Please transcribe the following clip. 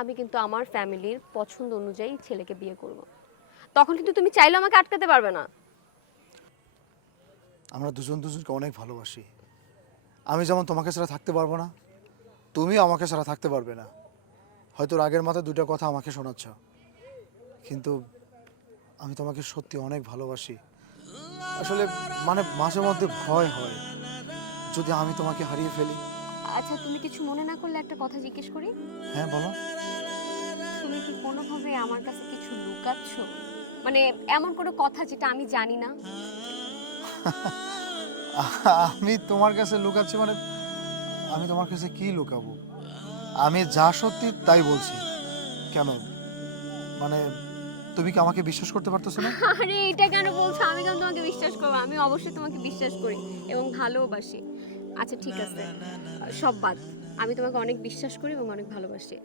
আমি কিন্তু আমার ফ্যামিলির পছন্দ অনুযায়ী ছেলেকে বিয়ে করব। তখন কিন্তু তুমি চাইলে আমাকে আটকাতে পারবে না। আমরা দুজন দুজনকে অনেক ভালোবাসি। আমি যেমন তোমাকে ছাড়া থাকতে পারবো না, তুমি আমাকে ছাড়া থাকতে পারবে না। হয়তো রাগের মাথায় দুটো কথা আমাকে শোনাচ্ছ, কিন্তু আমি তোমাকে সত্যি অনেক ভালোবাসি। আসলে মানে মাঝে মধ্যে ভয় হয় যদি আমি তোমাকে হারিয়ে ফেলি। আচ্ছা, তুমি কিছু মনে না করলে একটা কথা জিজ্ঞেস করি। হ্যাঁ বলো। তুমি কি কোনোভাবে আমার কাছে কিছু লুকাচ্ছ? মানে এমন কোনো কথা যেটা আমি জানি না? আমি তোমার কাছে লুকাচ্ছি মানে আমি তোমার কাছে কি লুকাবো? আমি যা সত্যি তাই বলছি। কেন, মানে তুমি কি আমাকে বিশ্বাস করতে পারতেছো না? আরে এটা কেন বলছো? আমি কেন তোমাকে বিশ্বাস করবো? আমি অবশ্যই তোমাকে বিশ্বাস করি এবং ভালোবাসি। আচ্ছা ঠিক আছে, সব বাদ। আমি তোমাকে অনেক বিশ্বাস করি এবং অনেক ভালোবাসি।